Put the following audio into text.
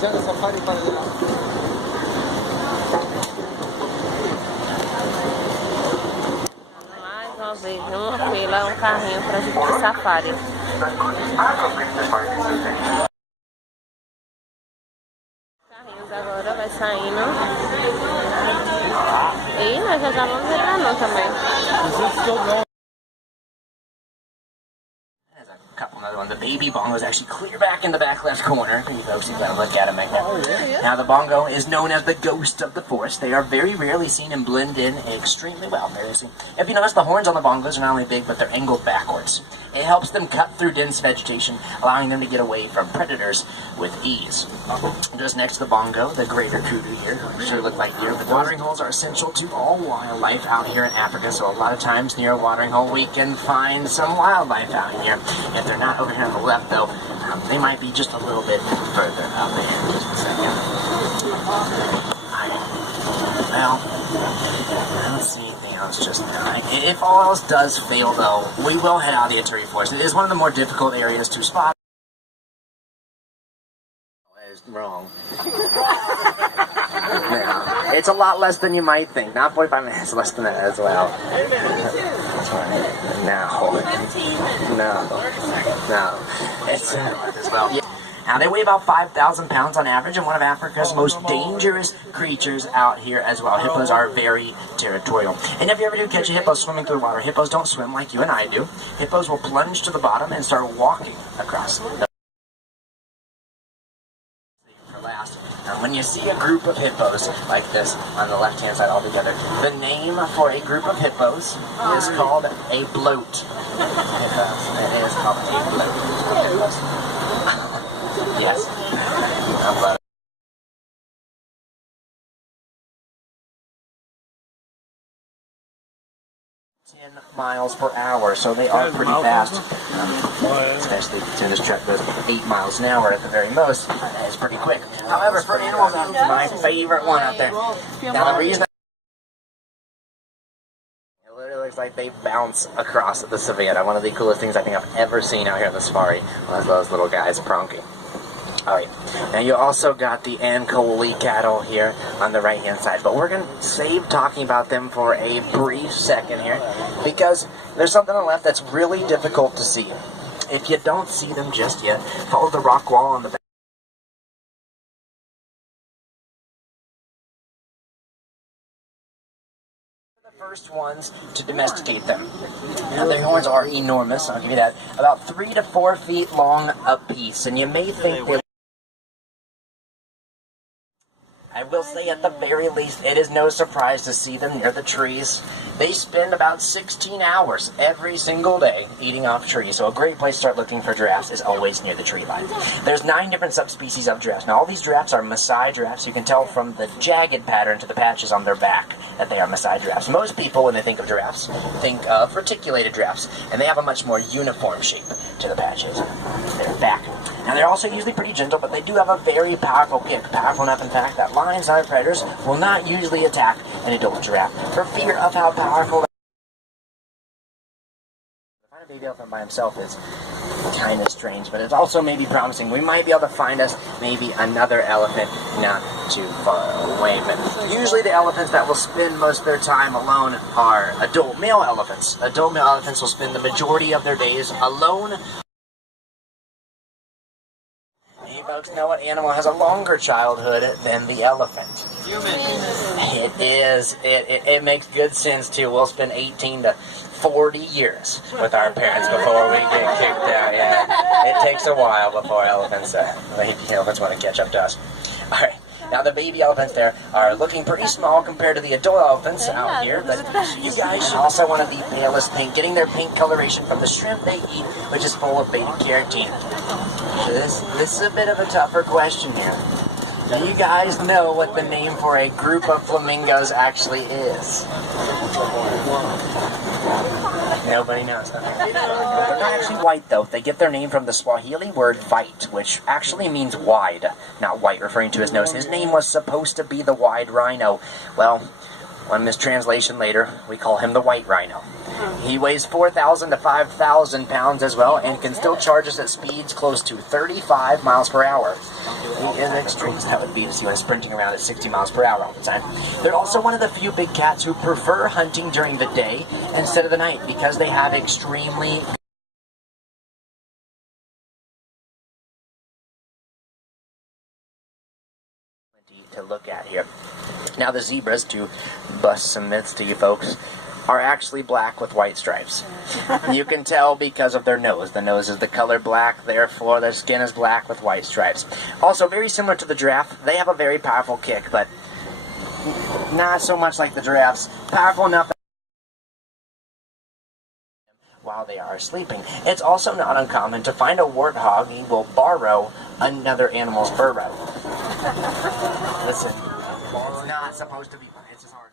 Mais uma vez, numa fila, um carrinho pra gente de safari. Carrinhos agora vai saindo. E nós já vamos entrar não também. Couple, another one. The baby bongo is actually clear back in the back left corner. You folks can look at him right now. Oh, yeah. Now the bongo is known as the ghost of the forest. They are very rarely seen and blend in extremely well. If you notice, the horns on the bongos are not only big, but they're angled backwards. It helps them cut through dense vegetation, allowing them to get away from predators with ease. Just next to the bongo, the greater kudu here, should look like here. The watering holes are essential to all wildlife out here in Africa, so a lot of times near a watering hole we can find some wildlife out here. If they're not over here on the left, though, they might be just a little bit further up there. Just a second. Well, I don't see anything else just now. If all else does fail, though, we will head out of the Ituri Forest. It is one of the more difficult areas to spot. Wrong. Yeah, it's a lot less than you might think. Not 45 minutes, less than that as well. No. It's as well. Yeah. Now, they weigh about 5,000 pounds on average, and one of Africa's most dangerous creatures out here as well. Hippos are very territorial. And if you ever do catch a hippo swimming through the water, hippos don't swim like you and I do. Hippos will plunge to the bottom and start walking across the last. Now, when you see a group of hippos like this on the left-hand side all together, the name for a group of hippos is called a bloat. It is called a bloat. Yes. 10 miles per hour, so they are pretty fast. Especially considering this truck goes 8 miles an hour at the very most. That is pretty quick. However, for animals, that's my favorite one out there. Now, the reason it literally looks like they bounce across the savannah. One of the coolest things I think I've ever seen out here on the safari was those little guys pronking. Alright, now you also got the Ankole cattle here on the right hand side, but we're going to save talking about them for a brief second here, because there's something on the left that's really difficult to see. If you don't see them just yet, follow the rock wall on the back. First ones to domesticate them. Now, their horns are enormous, I'll give you that, about 3 to 4 feet long apiece, and you may think they... I will say at the very least, it is no surprise to see them near the trees. They spend about 16 hours every single day eating off trees, so a great place to start looking for giraffes is always near the tree line. There's 9 different subspecies of giraffes. Now, all these giraffes are Maasai giraffes. You can tell from the jagged pattern to the patches on their back that they are Maasai giraffes. Most people, when they think of giraffes, think of reticulated giraffes, and they have a much more uniform shape to the patches. Their back. Now, they're also usually pretty gentle, but they do have a very powerful kick. Powerful enough, in fact, that lions and other predators will not usually attack an adult giraffe for fear of how powerful. To find a baby elephant by himself is kind of strange, but it's also maybe promising. We might be able to find us maybe another elephant not too far away, but usually the elephants that will spend most of their time alone are adult male elephants. Adult male elephants will spend the majority of their days alone. You folks know what animal has a longer childhood than the elephant? Human. It is. It makes good sense, too. We'll spend 18 to 40 years with our parents before we get kicked out. Yeah, it takes a while before elephants want to catch up to us. All right. Now, the baby elephants there are looking pretty small compared to the adult elephants out here, but you guys also want to be palest pink, getting their pink coloration from the shrimp they eat, which is full of beta-carotene. This is a bit of a tougher question here. Do you guys know what the name for a group of flamingos actually is? Nobody knows. They're not actually white, though. They get their name from the Swahili word white, which actually means wide, not white, referring to his nose. His name was supposed to be the wide rhino. Well, One mistranslation later, we call him the white rhino. He weighs 4,000 to 5,000 pounds as well, and can still charge us at speeds close to 35 miles per hour. He is extreme. That would be to see one sprinting around at 60 miles per hour all the time. They're also one of the few big cats who prefer hunting during the day instead of the night because they have extremely to look at here. Now the zebras, to bust some myths to you folks, are actually black with white stripes. You can tell because of their nose. The nose is the color black, therefore their skin is black with white stripes. Also very similar to the giraffe, they have a very powerful kick, but not so much like the giraffes. Powerful enough while they are sleeping. It's also not uncommon to find a warthog who will borrow another animal's burrow. Listen, it's not supposed to be fun. It's just hard.